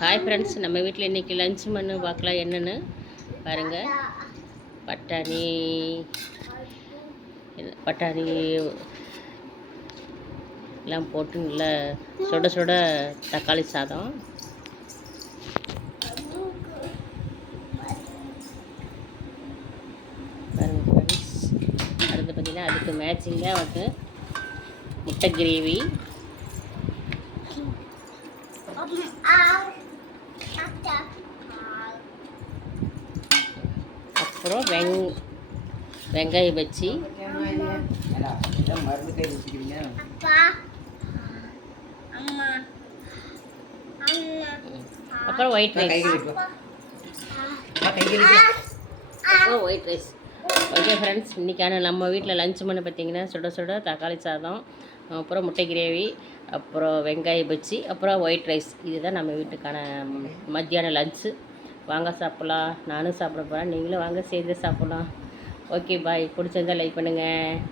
Hi friends, நம்ம வீட்டில் இன்றைக்கி லஞ்ச் மெனு பார்க்கலாம். என்னென்னு பாருங்கள். பட்டாணி எல்லாம் போட்டு நல்லா சுட சுட தக்காளி சாதம். பாருங்கள் ஃப்ரெண்ட்ஸ், அடுத்து பார்த்திங்கன்னா அதுக்கு மேட்சிங்காக வந்து முட்டை கிரேவி, அப்புறம் வெங்காய பஜ்ஜி, அப்புறம் ஒயிட் ரைஸ். ஓகே ஃப்ரெண்ட்ஸ், இன்றைக்கான நம்ம வீட்டில் லஞ்ச் மெனு பார்த்திங்கன்னா சுட சுட தக்காளி சாதம், அப்புறம் முட்டை கிரேவி, அப்புறம் வெங்காய பஜ்ஜி, அப்புறம் ஒயிட் ரைஸ். இதுதான் நம்ம வீட்டுக்கான மத்தியான லஞ்சு. வாங்க சாப்பிட்லாம். நானும் சாப்பிட போகிறேன், நீங்களும் வாங்க சேர்ந்து சாப்பிட்லாம். Okay bye. பிடிச்சிருந்தால் லைக் பண்ணுங்கள்.